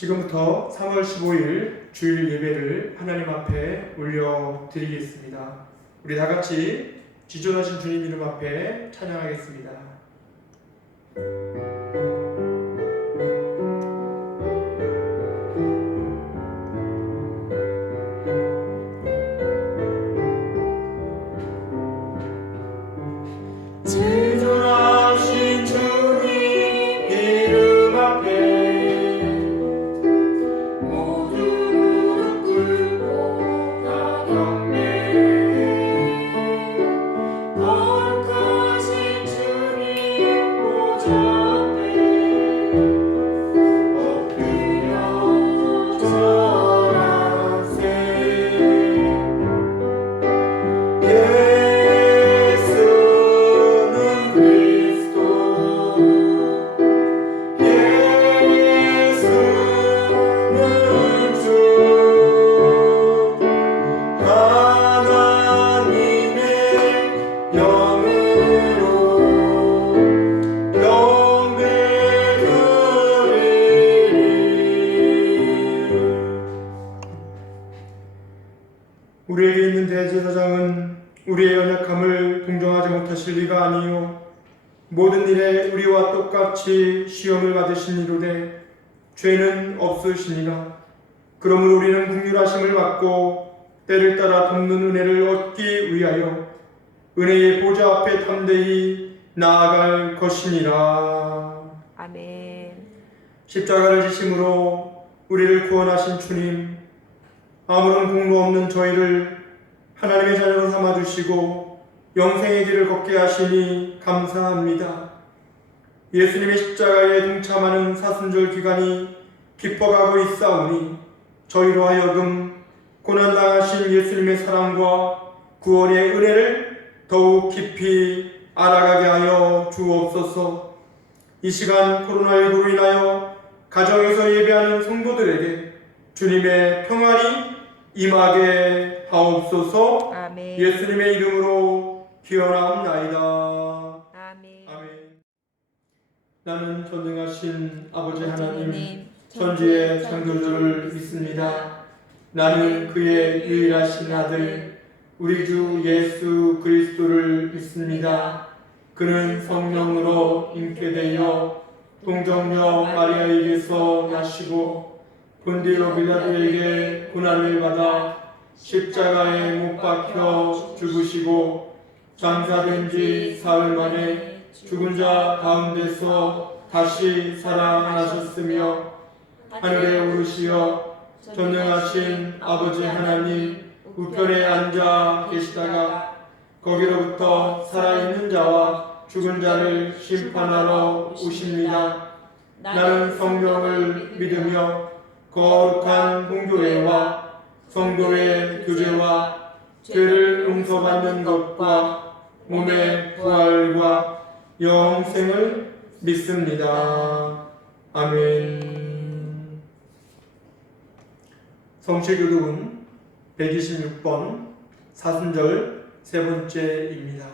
지금부터 3월 15일 주일 예배를 하나님 앞에 올려드리겠습니다. 우리 다 같이 지존하신 주님 이름 앞에 찬양하겠습니다. 지존하신 주님 이름 앞에 우리에게 있는 대제사장은 우리의 연약함을 동정하지 못하실 리가 아니요 모든 일에 우리와 똑같이 시험을 받으시니로되 죄는 없으시니라. 그러므로 우리는 긍휼하심을 받고 때를 따라 돕는 은혜를 얻기 위하여 은혜의 보좌 앞에 담대히 나아갈 것이니라. 아멘. 십자가를 지심으로 우리를 구원하신 주님, 아무런 공로 없는 저희를 하나님의 자녀로 삼아주시고 영생의 길을 걷게 하시니 감사합니다. 예수님의 십자가에 동참하는 사순절 기간이 깊어가고 있사오니 저희로 하여금 고난당하신 예수님의 사랑과 구원의 은혜를 더욱 깊이 알아가게 하여 주옵소서. 이 시간 코로나19로 인하여 가정에서 예배하는 성도들에게 주님의 평안이 임하게 하옵소서. 아멘. 예수님의 이름으로 기원하옵나이다. 아멘. 아멘. 나는 전능하신 아버지 하나님 하나님, 천지의 창조주를 믿습니다. 나는 그의 유일하신 아들 우리 주 예수 그리스도를 믿습니다. 그는 성령으로 잉태되어 동정녀 마리아에게서 나시고 본디오 빌라도에게 고난을 받아 십자가에 못 박혀 죽으시고 장사된 지 사흘 만에 죽은 자 가운데서 다시 살아나셨으며 하늘에 오르시어 전능하신 아버지 하나님 우편에 앉아 계시다가 거기로부터 살아있는 자와 죽은 자를 심판하러 오십니다. 나는 성령을 믿으며 거룩한 공교회와 성도의 교제와 죄를 용서받는 것과 몸의 부활과 영생을 믿습니다. 아멘. 성실교독은 126번 사순절 세 번째입니다.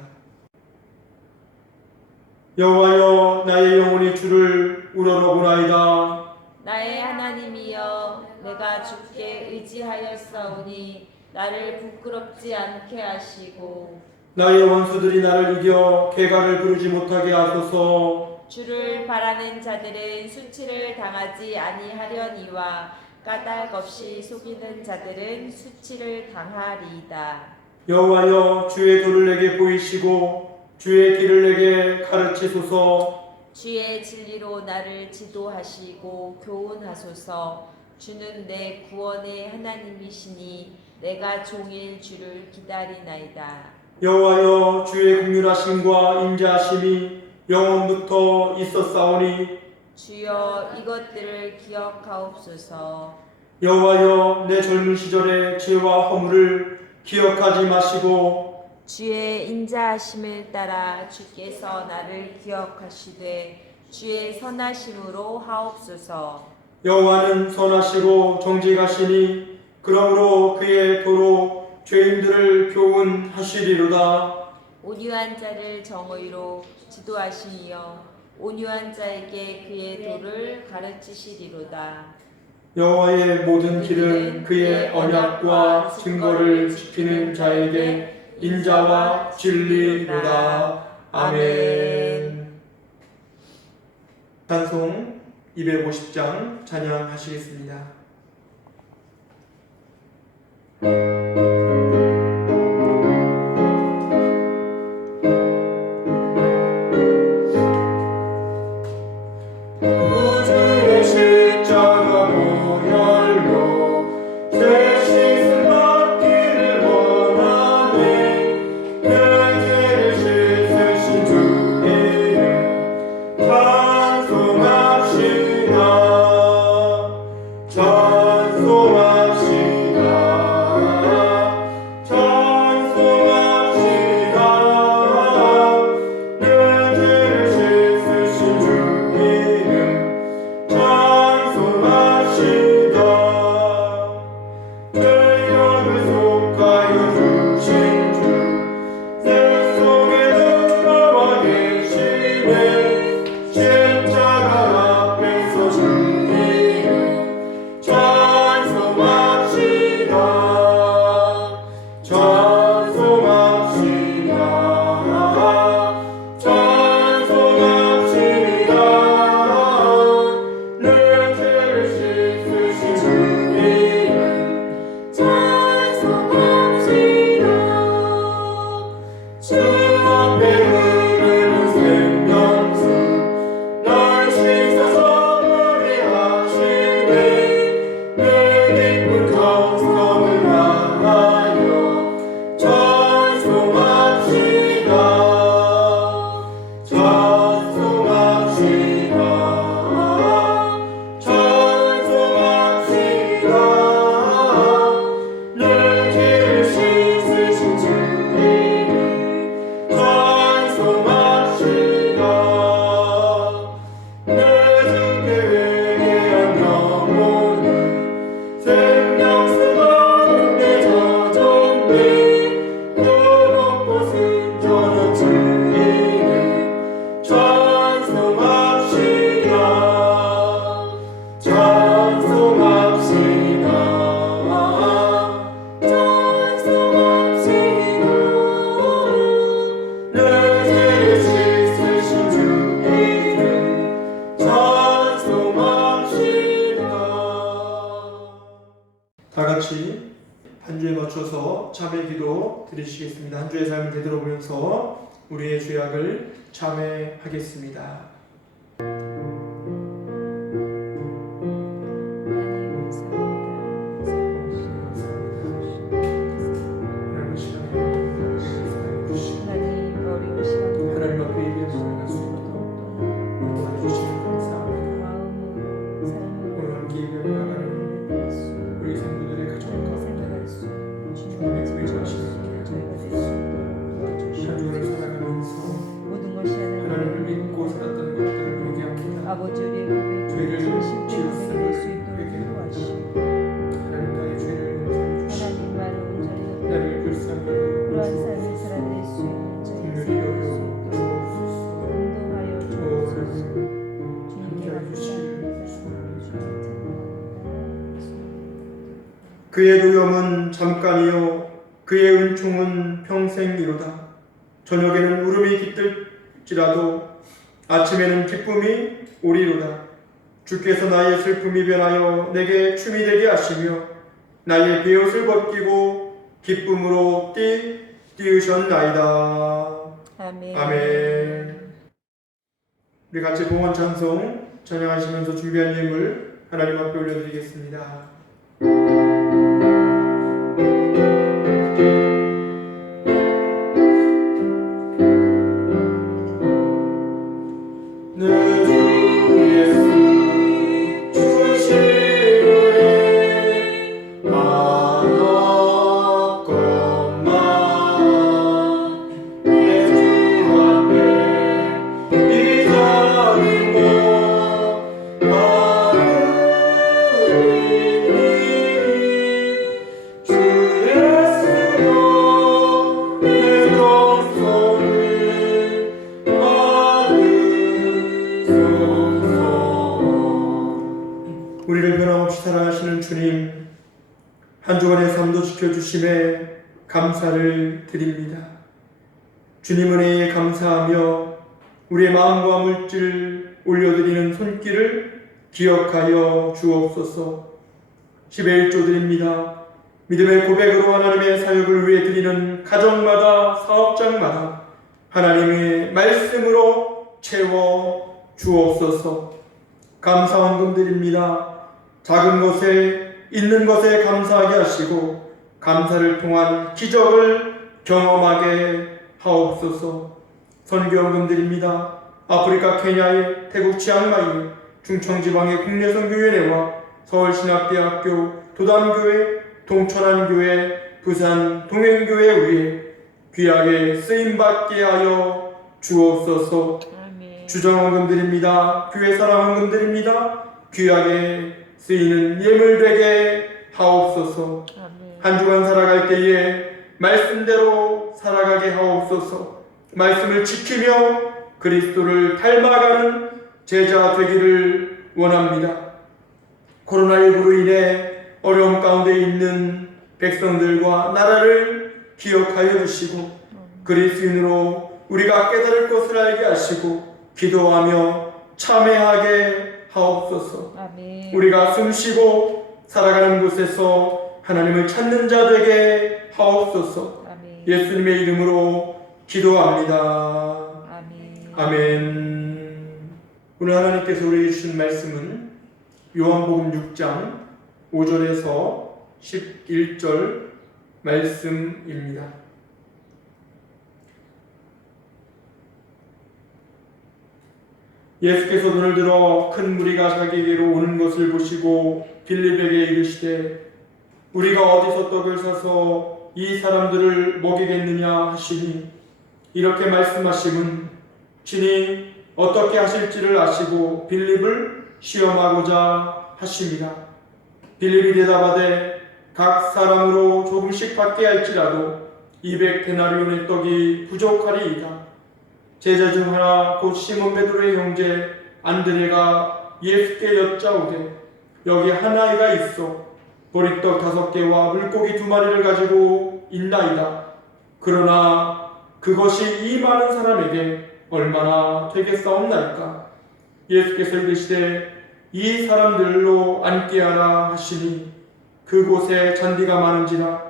여호와여 나의 영혼이 주를 우러러보나이다. 나의 하나님이여, 내가 주께 의지하였사오니 나를 부끄럽지 않게 하시고 나의 원수들이 나를 이겨 개가를 부르지 못하게 하소서. 주를 바라는 자들은 수치를 당하지 아니하려니와 까닭 없이 속이는 자들은 수치를 당하리이다. 여호와여 주의 도를 내게 보이시고 주의 길을 내게 가르치소서. 주의 진리로 나를 지도하시고 교훈하소서. 주는 내 구원의 하나님이시니 내가 종일 주를 기다리나이다. 여호와여 주의 긍휼하심과 인자하심이 영원부터 있었사오니 주여 이것들을 기억하옵소서. 여호와여 내 젊은 시절의 죄와 허물을 기억하지 마시고 주의 인자하심을 따라 주께서 나를 기억하시되 주의 선하심으로 하옵소서. 여호와는 선하시고 정직하시니 그러므로 그의 도로 죄인들을 교훈하시리로다. 온유한 자를 정의로 지도하시며 온유한 자에게 그의 도를 가르치시리로다. 여호와의 모든 길은 그의 언약과 증거를 지키는 자에게 인자와 진리로다. 아멘. 찬송 250장 찬양하시겠습니다. 우주의 십자가 모혈로 새 씻음 받기를 원하네. 내 죄를 씻으신 주 이름 찬송합시다. 찬송합시다. 찬송합시다. 내 죄를 씻으신 주 이름 찬송합시다. 죄악을 속하여 주신 주 내 속에 능가와 계시네. 십자가 앞에서 주 이름 찬송합시다. 찬송합시다. 찬송합시다. 내 죄를 씻으신 주 이름 찬송합시다. 주 앞에 흐르는 생명수 날 씻어서 머리하시네. 내 기쁜 정성을 향하여 찬송합시다. 찬송합시다. 찬송합시다. 내 죄를 씻으신 주 이름 찬송합시다. 내 주께 회개한 영혼은 생명수 가운데 젖었네. 끊었고 순전한 주 이름 찬송합시다. 찬송합시다. 찬송합시다. 내 죄를 씻으신 주 이름 찬송합시다. 다 같이 한 주에 맞춰서 참회 기도 드리시겠습니다. 한 주의 삶을 되돌아보면서 우리의 죄악을 참회하겠습니다. 하나님 시간에 하나님 앞에 예배할 수 있도록 도와주시면 감사합니다. 오늘 함께 예배를 나가는 우리 성도들의 가정과 주님의 의지하시는 한 주를 살아가면서 하나님을 믿고 살았던 것들을 회개합니다. 아버지 우리의 고백 죄를 진심으로 지었음을 내릴 수 있도록 회개합니다. 인도하시고 하나님 나의 죄를 용서해 주시고 하나님만을 온전히 나를 불쌍히 그러한 여기시고 삶을 살아낼 수 있는 저희 긍휼히 살아갈 여겨 수 있도록 주옵소서. 인도하여 주옵소서. 주님께 함께하여 주시길 감사합니다. 그의 노염은 잠깐이요 그의 은총은 평생이로다. 저녁에는 울음이 깃들지라도 아침에는 기쁨이 오리로다. 주께서 나의 슬픔이 변하여 내게 춤이 되게 하시며 나의 비옷을 벗기고 기쁨으로 띄우셨나이다. 아멘. 아멘. 우리 같이 봉헌 찬송 찬양하시면서 준비한 예물 하나님 앞에 올려드리겠습니다. 사랑하시는 주님, 한 주간의 삶도 지켜주심에 감사를 드립니다. 주님 은혜에 감사하며 우리의 마음과 물질 올려드리는 손길을 기억하여 주옵소서. 10의 1조 드립니다. 믿음의 고백으로 하나님의 사역을 위해 드리는 가정마다 사업장마다 하나님의 말씀으로 채워 주옵소서. 감사 헌금 드립니다. 작은 것에 있는 것에 감사하게 하시고 감사를 통한 기적을 경험하게 하옵소서. 선교 헌금 드립니다. 아프리카 케냐의 태국 치앙마이의 충청지방의 국내선교위원회와 서울신학대학교 도담교회 동천안교회 부산 동행교회 위에 귀하게 쓰임받게 하여 주옵소서. 아멘. 주정헌금 드립니다. 교회 사랑헌금 드립니다. 귀하게 쓰이는 예물되게 하옵소서. 아멘. 한 주간 살아갈 때에 말씀대로 살아가게 하옵소서. 말씀을 지키며 그리스도를 닮아가는 제자 되기를 원합니다. 코로나19로 인해 어려움 가운데 있는 백성들과 나라를 기억하여 주시고 그리스도인으로 우리가 깨달을 것을 알게 하시고 기도하며 참회하게 하옵소서. 아멘. 우리가 숨쉬고 살아가는 곳에서 하나님을 찾는 자 되게 하옵소서. 아멘. 예수님의 이름으로 기도합니다. 아멘. 아멘. 오늘 하나님께서 우리에게 주신 말씀은 요한복음 6장 5절에서 11절 말씀입니다. 예수께서 눈을 들어 큰 무리가 자기에게로 오는 것을 보시고 빌립에게 이르시되 우리가 어디서 떡을 사서 이 사람들을 먹이겠느냐 하시니 이렇게 말씀하심은 친히 어떻게 하실지를 아시고 빌립을 시험하고자 하십니다. 빌립이 대답하되 각 사람으로 조금씩 받게 할지라도 200데나리온의 떡이 부족하리이다. 제자 중 하나 곧 시몬 베드로의 형제 안드레가 예수께 여짜오되 여기 한 아이가 있어 보리떡 5개와 물고기 2마리를 가지고 있나이다. 그러나 그것이 이 많은 사람에게 얼마나 되겠사옵나이까. 예수께서 이르시되 이 사람들로 앉게 하라 하시니 그곳에 잔디가 많은지라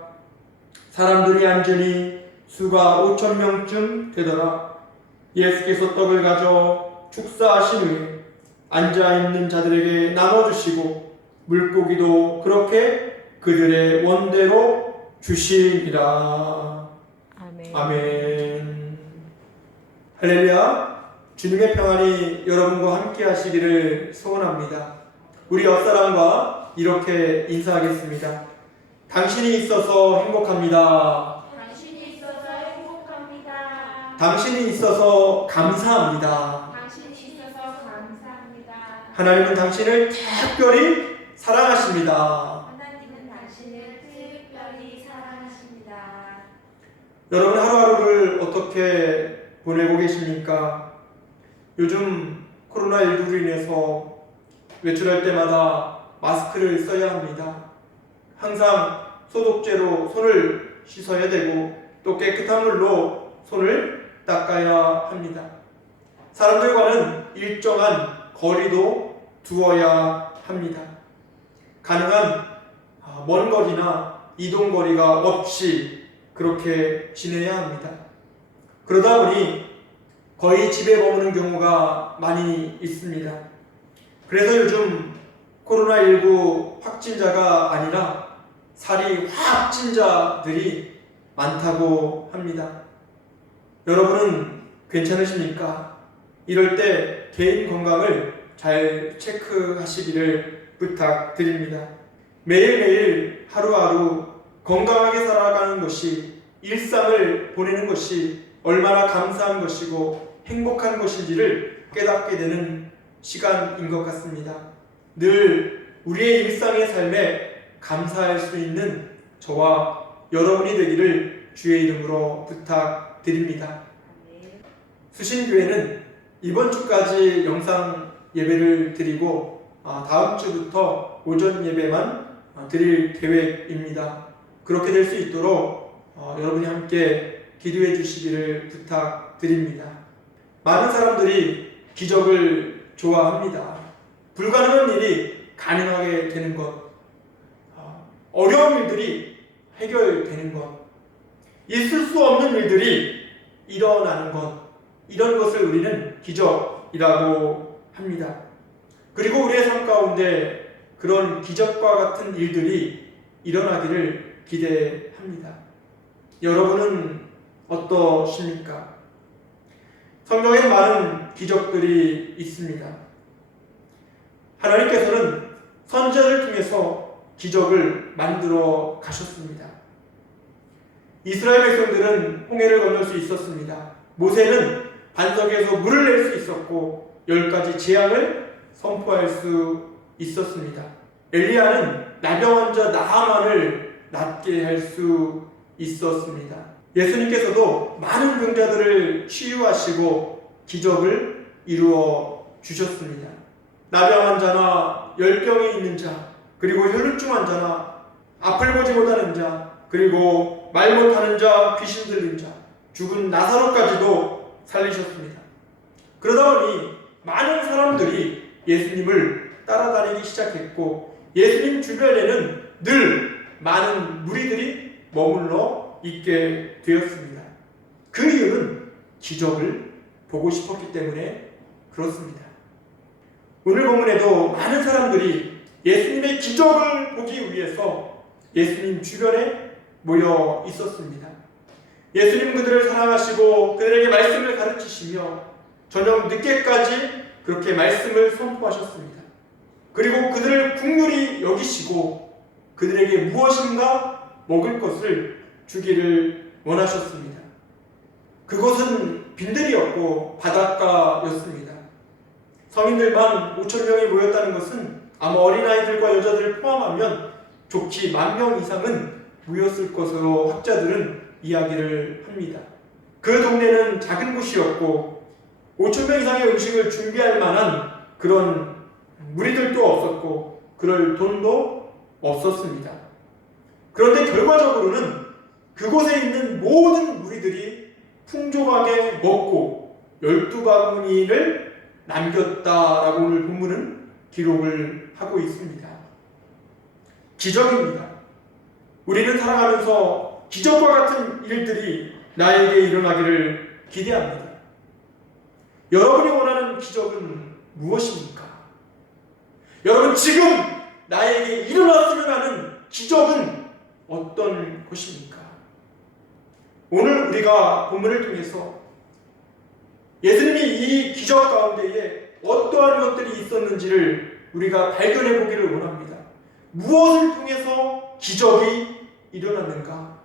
사람들이 앉으니 수가 5,000명쯤 되더라. 예수께서 떡을 가져 축사하신 후에 앉아있는 자들에게 나눠주시고 물고기도 그렇게 그들의 원대로 주시니라. 아멘. 아멘. 할렐루야. 주님의 평안이 여러분과 함께 하시기를 소원합니다. 우리 옆사람과 이렇게 인사하겠습니다. 당신이 있어서 행복합니다. 당신이 있어서 행복합니다. 당신이 있어서 감사합니다. 당신이 있어서 감사합니다. 하나님은 당신을 특별히 사랑하십니다. 하나님은 당신을 특별히 사랑하십니다. 여러분 하루하루를 어떻게 보내고 계십니까? 요즘 코로나19로 인해서 외출할 때마다 마스크를 써야 합니다. 항상 소독제로 손을 씻어야 되고 또 깨끗한 물로 손을 닦아야 합니다. 사람들과는 일정한 거리도 두어야 합니다. 가능한 먼 거리나 이동 거리가 없이 그렇게 지내야 합니다. 그러다 보니 거의 집에 머무는 경우가 많이 있습니다. 그래서 요즘 코로나19 확진자가 아니라 살이 확진자들이 많다고 합니다. 여러분은 괜찮으십니까? 이럴 때 개인 건강을 잘 체크하시기를 부탁드립니다. 매일매일 하루하루 건강하게 살아가는 것이 일상을 보내는 것이 얼마나 감사한 것이고 행복한 것인지를 깨닫게 되는 시간인 것 같습니다. 늘 우리의 일상의 삶에 감사할 수 있는 저와 여러분이 되기를 주의 이름으로 부탁드립니다. 수신교회는 이번 주까지 영상 예배를 드리고 다음 주부터 오전 예배만 드릴 계획입니다. 그렇게 될 수 있도록 여러분이 함께 기도해 주시기를 부탁드립니다. 많은 사람들이 기적을 좋아합니다. 불가능한 일이 가능하게 되는 것, 어려운 일들이 해결되는 것, 있을 수 없는 일들이 일어나는 것, 이런 것을 우리는 기적이라고 합니다. 그리고 우리의 삶 가운데 그런 기적과 같은 일들이 일어나기를 기대합니다. 여러분은 어떠십니까? 성경에 많은 기적들이 있습니다. 하나님께서는 선지자를 통해서 기적을 만들어 가셨습니다. 이스라엘 백성들은 홍해를 건널 수 있었습니다. 모세는 반석에서 물을 낼 수 있었고 10가지 재앙을 선포할 수 있었습니다. 엘리야는 나병 환자 나아만을 낫게 할 수 있었습니다. 예수님께서도 많은 병자들을 치유하시고 기적을 이루어 주셨습니다. 나병 환자나 열병이 있는 자, 그리고 혈루증 환자나 앞을 보지 못하는 자, 그리고 말 못하는 자, 귀신 들린 자, 죽은 나사로까지도 살리셨습니다. 그러다 보니 많은 사람들이 예수님을 따라다니기 시작했고 예수님 주변에는 늘 많은 무리들이 머물러 있게 되었습니다. 그 이유는 기적을 보고 싶었기 때문에 그렇습니다. 오늘 본문에도 많은 사람들이 예수님의 기적을 보기 위해서 예수님 주변에 모여 있었습니다. 예수님 그들을 사랑하시고 그들에게 말씀을 가르치시며 저녁 늦게까지 그렇게 말씀을 선포하셨습니다. 그리고 그들을 긍휼히 여기시고 그들에게 무엇인가 먹을 것을 주기를 원하셨습니다. 그곳은 빈들이었고 바닷가였습니다. 성인들만 5,000명이 모였다는 것은 아마 어린아이들과 여자들을 포함하면 좋기 10,000명 이상은 모였을 것으로 학자들은 이야기를 합니다. 그 동네는 작은 곳이었고 5,000명 이상의 음식을 준비할 만한 그런 무리들도 없었고 그럴 돈도 없었습니다. 그런데 결과적으로는 그곳에 있는 모든 무리들이 풍족하게 먹고 12바구니를 남겼다라고 오늘 본문은 기록을 하고 있습니다. 기적입니다. 우리는 살아가면서 기적과 같은 일들이 나에게 일어나기를 기대합니다. 여러분이 원하는 기적은 무엇입니까? 여러분 지금 나에게 일어났으면 하는 기적은 어떤 것입니까? 오늘 우리가 본문을 통해서 예수님이 이 기적 가운데에 어떠한 것들이 있었는지를 우리가 발견해 보기를 원합니다. 무엇을 통해서 기적이 일어났는가?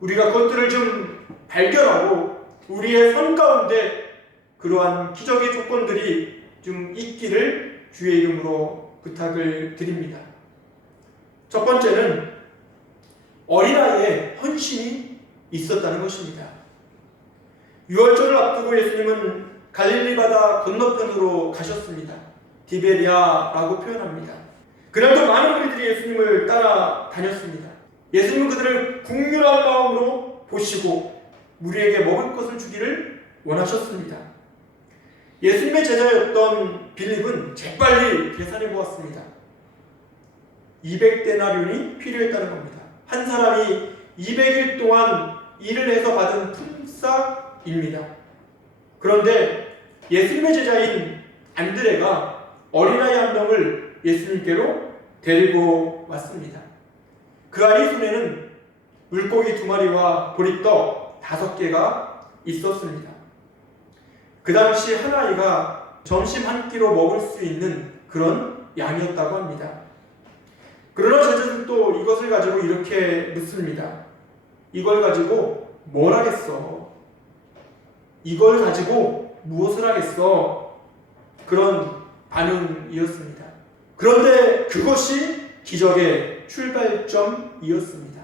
우리가 그것들을 좀 발견하고 우리의 삶 가운데 그러한 기적의 조건들이 좀 있기를 주의 이름으로 부탁을 드립니다. 첫 번째는 어린아이의 헌신이 있었다는 것입니다. 유월절을 앞두고 예수님은 갈릴리 바다 건너편으로 가셨습니다. 디베리아라고 표현합니다. 그날도 많은 무리들이 예수님을 따라다녔습니다. 예수님은 그들을 긍휼한 마음으로 보시고 무리에게 먹을 것을 주기를 원하셨습니다. 예수님의 제자였던 빌립은 재빨리 계산해 보았습니다. 200데나리온이 필요했다는 겁니다. 한 사람이 200일 동안 일을 해서 받은 품삯입니다. 그런데 예수님의 제자인 안드레가 어린아이 한 명을 예수님께로 데리고 왔습니다. 그 아이 손에는 물고기 2마리와 보리떡 5개가 있었습니다. 그 당시 한 아이가 점심 한 끼로 먹을 수 있는 그런 양이었다고 합니다. 그러나 제자들도 이것을 가지고 이렇게 묻습니다. 이걸 가지고 뭘 하겠어? 이걸 가지고 무엇을 하겠어? 그런 반응이었습니다. 그런데 그것이 기적의 출발점이었습니다.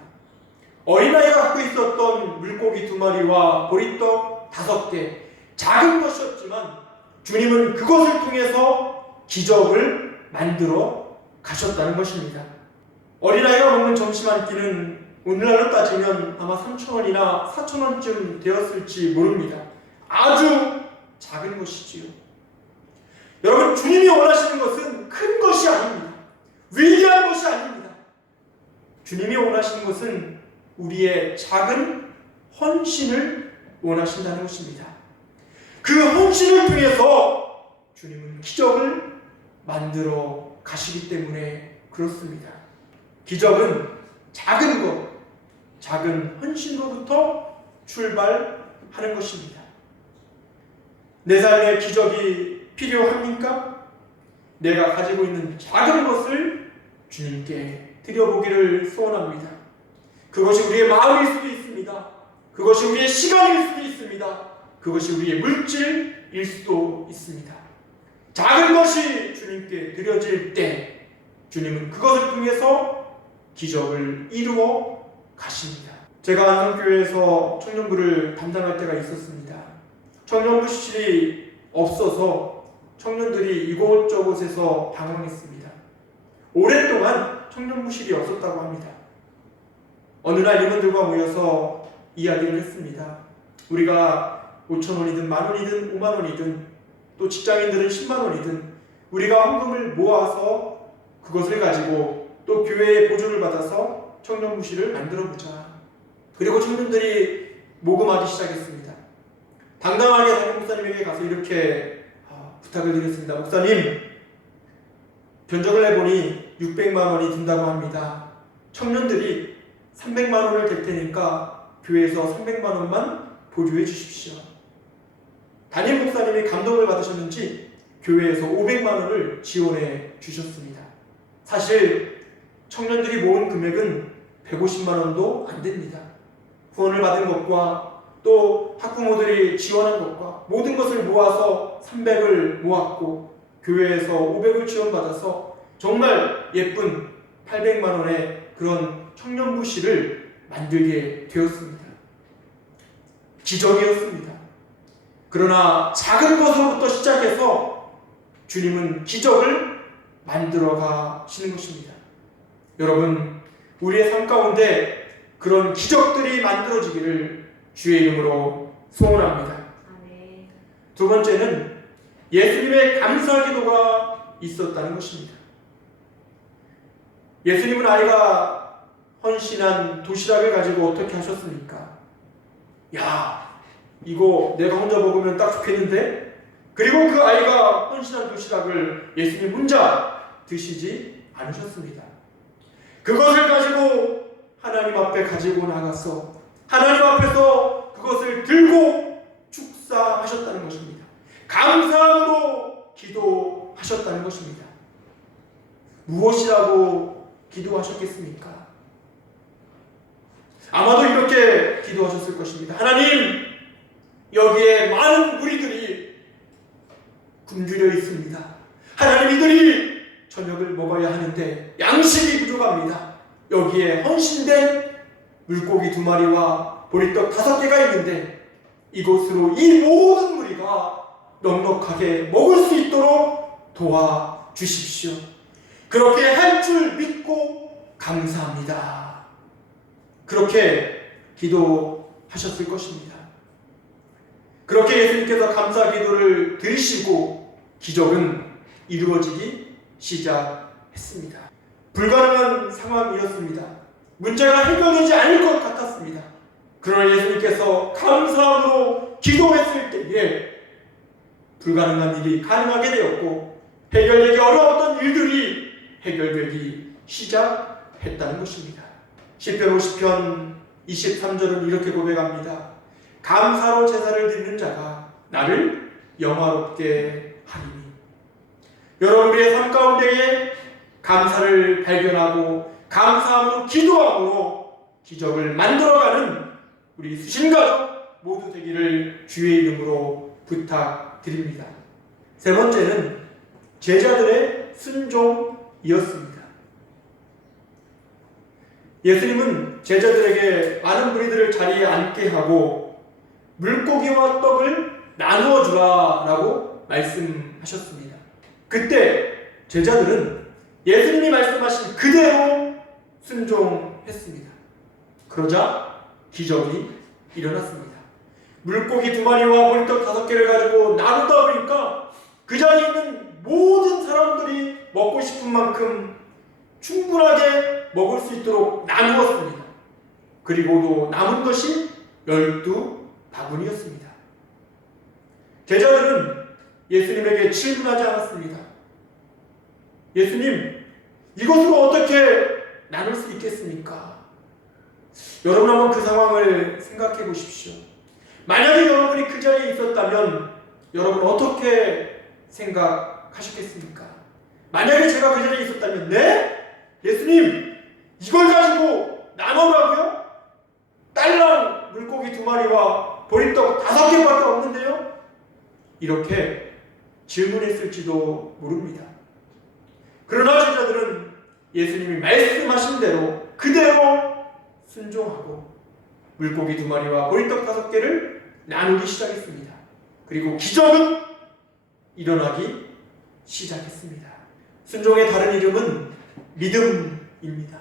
어린아이가 갖고 있었던 물고기 2마리와 보리떡 5개, 작은 것이었지만 주님은 그것을 통해서 기적을 만들어 가셨다는 것입니다. 어린아이가 먹는 점심 한 끼는 오늘날로 따지면 아마 3,000원이나 4,000원쯤 되었을지 모릅니다. 아주 작은 것이지요. 여러분, 주님이 원하시는 것은 큰 것이 아닙니다. 위대한 것이 아닙니다. 주님이 원하시는 것은 우리의 작은 헌신을 원하신다는 것입니다. 그 헌신을 통해서 주님은 기적을 만들어 가시기 때문에 그렇습니다. 기적은 작은 것, 작은 헌신으로부터 출발하는 것입니다. 내 삶에 기적이 필요합니까? 내가 가지고 있는 작은 것을 주님께 드려보기를 소원합니다. 그것이 우리의 마음일 수도 있습니다. 그것이 우리의 시간일 수도 있습니다. 그것이 우리의 물질일 수도 있습니다. 작은 것이 주님께 드려질 때 주님은 그것을 통해서 기적을 이루어 가십니다. 제가 안성교회에서 청년부를 담당할 때가 있었습니다. 청년부실이 없어서 청년들이 이곳저곳에서 방황했습니다. 오랫동안 청년부실이 없었다고 합니다. 어느 날 임원들과 모여서 이야기를 했습니다. 우리가 5,000원이든 만원이든 5만원이든 또 직장인들은 10만원이든 우리가 헌금을 모아서 그것을 가지고 또 교회의 보조를 받아서 청년부실을 만들어보자. 그리고 청년들이 모금하기 시작했습니다. 당당하게 담임 목사님에게 가서 이렇게 부탁을 드렸습니다. 목사님, 견적을 해보니 600만 원이 든다고 합니다. 청년들이 300만 원을 댈 테니까 교회에서 300만 원만 보조해 주십시오. 담임 목사님이 감동을 받으셨는지 교회에서 500만 원을 지원해 주셨습니다. 사실 청년들이 모은 금액은 150만 원도 안 됩니다. 후원을 받은 것과 또 학부모들이 지원한 것과 모든 것을 모아서 300을 모았고 교회에서 500을 지원받아서 정말 예쁜 800만 원의 그런 청년부실을 만들게 되었습니다. 기적이었습니다. 그러나 작은 것으로부터 시작해서 주님은 기적을 만들어 가시는 것입니다. 여러분, 우리의 삶 가운데 그런 기적들이 만들어지기를 주의 이름으로 소원합니다. 아멘. 두 번째는 예수님의 감사 기도가 있었다는 것입니다. 예수님은 아이가 헌신한 도시락을 가지고 어떻게 하셨습니까? 야, 이거 내가 혼자 먹으면 딱 좋겠는데? 그리고 그 아이가 헌신한 도시락을 예수님 혼자 드시지 않으셨습니다. 그것을 가지고 하나님 앞에 가지고 나가서 하나님 앞에서 그것을 들고 축사하셨다는 것입니다. 감사함으로 기도하셨다는 것입니다. 무엇이라고 기도하셨겠습니까? 아마도 이렇게 기도하셨을 것입니다. 하나님, 여기에 많은 무리들이 굶주려 있습니다. 하나님, 이들이 저녁을 먹어야 하는데 양식이 부족합니다. 여기에 헌신된 물고기 2마리와 보리떡 5개가 있는데 이곳으로 이 모든 무리가 넉넉하게 먹을 수 있도록 도와주십시오. 그렇게 할 줄 믿고 감사합니다. 그렇게 기도하셨을 것입니다. 그렇게 예수님께서 감사 기도를 드리시고 기적은 이루어지기 시작했습니다. 불가능한 상황이었습니다. 문제가 해결되지 않을 것 같았습니다. 그러나 예수님께서 감사함으로 기도했을 때에 불가능한 일이 가능하게 되었고 해결되기 어려웠던 일들이 해결되기 시작했다는 것입니다. 시편 50편 23절은 이렇게 고백합니다. 감사로 제사를 드리는 자가 나를 영화롭게 하리니. 여러분, 우리의 삶 가운데에 감사를 발견하고 감사함으로 기도함으로 기적을 만들어가는 우리 수신가족 모두 되기를 주의 이름으로 부탁드립니다. 세 번째는 제자들의 순종이었습니다. 예수님은 제자들에게 많은 무리들을 자리에 앉게 하고 물고기와 떡을 나누어 주라라고 말씀하셨습니다. 그때 제자들은 예수님이 말씀하신 그대로 순종했습니다. 그러자 기적이 일어났습니다. 물고기 2마리와 보리떡 5개를 가지고 나누다 보니까 그 자리에 있는 모든 사람들이 먹고 싶은 만큼 충분하게 먹을 수 있도록 나누었습니다. 그리고도 남은 것이 12바구니였습니다. 제자들은 예수님에게 질문하지 않았습니다. 예수님, 이것으로 어떻게 나눌 수 있겠습니까? 여러분 한번 그 상황을 생각해 보십시오. 만약에 여러분이 그 자리에 있었다면 여러분 어떻게 생각하셨겠습니까? 만약에 제가 그 자리에 있었다면 네? 예수님, 이걸 가지고 나눠라고요? 딸랑 물고기 2마리와 보리떡 5개밖에 없는데요? 이렇게 질문했을지도 모릅니다. 그러나 제자들은 예수님이 말씀하신 대로 그대로 순종하고 물고기 2마리와 보리떡 5개를 나누기 시작했습니다. 그리고 기적은 일어나기 시작했습니다. 순종의 다른 이름은 믿음입니다.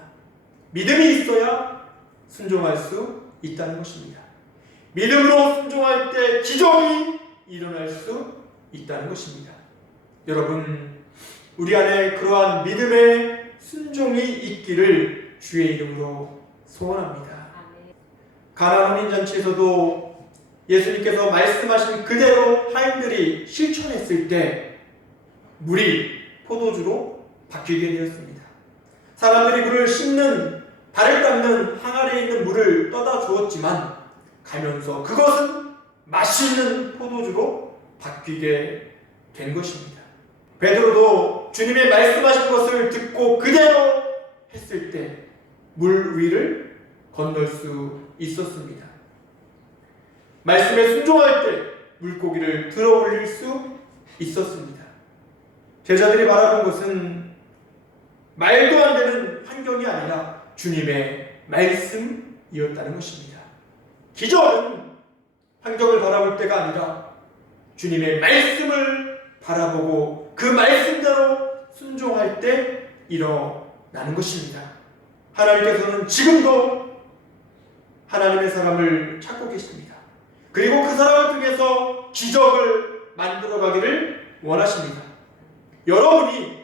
믿음이 있어야 순종할 수 있다는 것입니다. 믿음으로 순종할 때 기적이 일어날 수 있다는 것입니다. 여러분, 우리 안에 그러한 믿음의 순종이 있기를 주의 이름으로 소원합니다. 가나 혼인잔치에서도 예수님께서 말씀하신 그대로 하인들이 실천했을 때 물이 포도주로 바뀌게 되었습니다. 사람들이 물을 씻는, 발을 닦는 항아리에 있는 물을 떠다 주었지만 가면서 그것은 맛있는 포도주로 바뀌게 된 것입니다. 베드로도 주님의 말씀하신 것을 듣고 그대로 했을 때 물 위를 건널 수 있었습니다. 말씀에 순종할 때 물고기를 들어 올릴 수 있었습니다. 제자들이 바라본 것은 말도 안 되는 환경이 아니라 주님의 말씀이었다는 것입니다. 기적은 환경을 바라볼 때가 아니라 주님의 말씀을 바라보고 그 말씀대로 순종할 때 일어나는 것입니다. 하나님께서는 지금도 하나님의 사람을 찾고 계십니다. 그리고 그 사람을 통해서 기적을 만들어가기를 원하십니다. 여러분이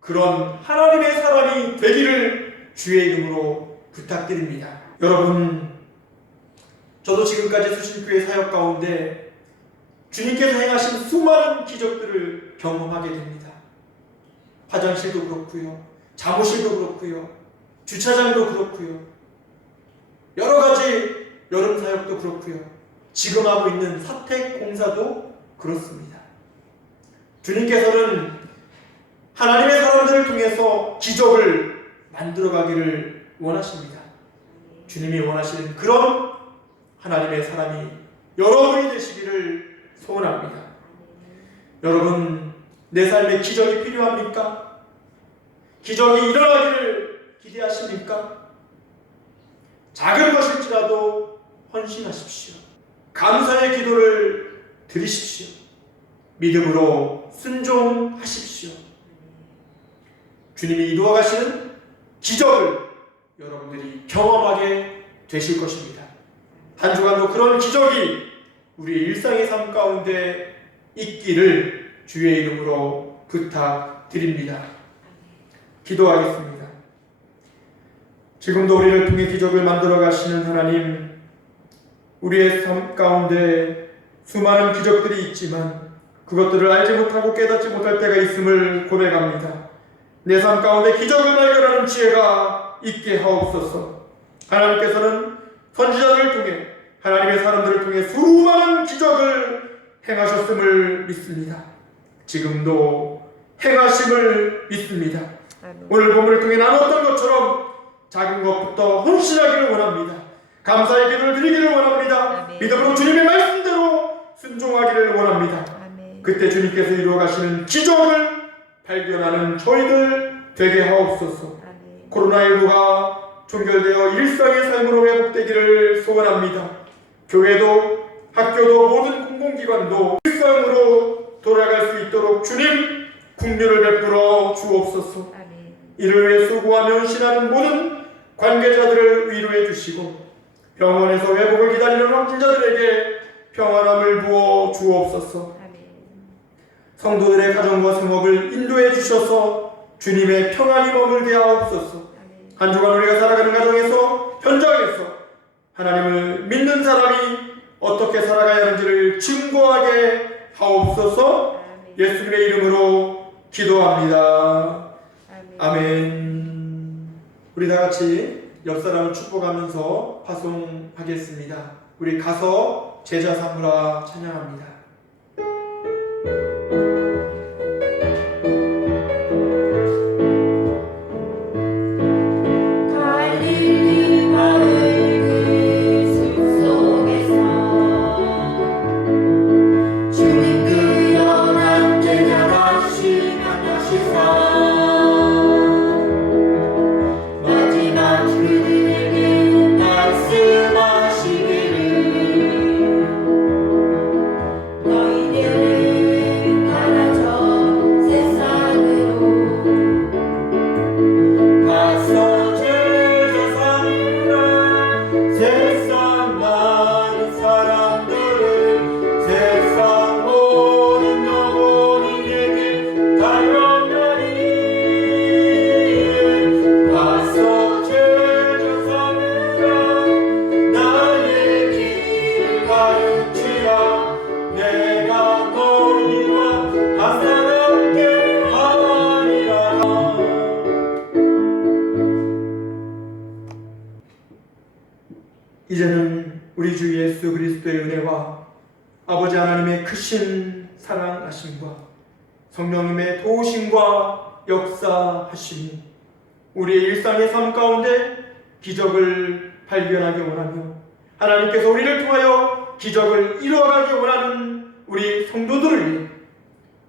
그런 하나님의 사람이 되기를 주의 이름으로 부탁드립니다. 여러분, 저도 지금까지 수신교회 사역 가운데 주님께서 행하신 수많은 기적들을 경험하게 됩니다. 화장실도 그렇고요, 사무실도 그렇고요, 주차장도 그렇고요, 여러 가지 여름 사역도 그렇고요, 지금 하고 있는 사택 공사도 그렇습니다. 주님께서는 하나님의 사람들을 통해서 기적을 만들어가기를 원하십니다. 주님이 원하시는 그런 하나님의 사람이 여러분이 되시기를 소원합니다. 여러분, 내 삶에 기적이 필요합니까? 기적이 일어나기를 기대하십니까? 작은 것일지라도 헌신하십시오. 감사의 기도를 드리십시오. 믿음으로 순종하십시오. 주님이 이루어가시는 기적을 여러분들이 경험하게 되실 것입니다. 한 주간도 그런 기적이 우리 일상의 삶 가운데 있기를 주의 이름으로 부탁드립니다. 기도하겠습니다. 지금도 우리를 통해 기적을 만들어 가시는 하나님, 우리의 삶 가운데 수많은 기적들이 있지만 그것들을 알지 못하고 깨닫지 못할 때가 있음을 고백합니다. 내 삶 가운데 기적을 발견하는 지혜가 있게 하옵소서. 하나님께서는 선지자들을 통해, 하나님의 사람들을 통해 수많은 기적을 행하셨음을 믿습니다. 지금도 행하심을 믿습니다. 오늘 본문을 통해 나눴던 것처럼 작은 것부터 헌신하기를 원합니다. 감사의 기도를 드리기를 원합니다. 아멘. 믿음으로 주님의 말씀대로 순종하기를 원합니다. 아멘. 그때 주님께서 이루어 가시는 기적을 발견하는 저희들 되게 하옵소서. 아멘. 코로나19가 종결되어 일상의 삶으로 회복되기를 소원합니다. 교회도, 학교도, 모든 공공기관도 일상으로 돌아갈 수 있도록 주님 국류를 베풀어 주옵소서. 아멘. 이를 위해 수고하며 헌신하는 모든 관계자들을 위로해 주시고 병원에서 회복을 기다리는 확진자들에게 평안함을 부어 주옵소서. 아멘. 성도들의 가정과 생업을 인도해 주셔서 주님의 평안이 머물게 하옵소서. 아멘. 한 주간 우리가 살아가는 가정에서 현장에서 하나님을 믿는 사람이 어떻게 살아가야 하는지를 증거하게 하옵소서. 아멘. 예수님의 이름으로 기도합니다. 아멘. 아멘. 우리 다 같이 옆 사람을 축복하면서 파송하겠습니다. 우리 가서 제자 삼으라 찬양합니다. 갈릴리 마을 그 숲속에서 주님 그 연한 제자가 쉬면하시사 마지막 그들에게 말씀하시기를 너희들은 가라져 세상으로 가서 제자 삼으라. 세상 많은 사람들은 세상 모든 영혼에게 달려가니 가서 제자 삼으라. 나의 길을 가르치라. 내가 너희와 항상 함께 하리라. 이제는 우리 주 예수 그리스도의 은혜와 아버지 하나님의 크신 사랑하심과 성령님의 도우심과 역사하심이 우리의 일상의 삶 가운데 기적을 발견하기 원하며 하나님께서 우리를 통하여 기적을 이루어가기 원하는 우리 성도들을 위해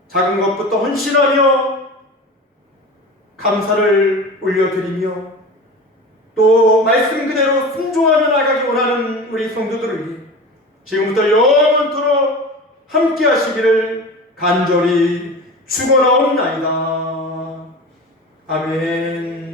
작은 것부터 헌신하며 감사를 올려드리며 또 말씀 그대로 순종하며 나가기 원하는 우리 성도들을 위해 지금부터 영원토록 함께 하시기를 간절히 축원하옵나이다. 아멘.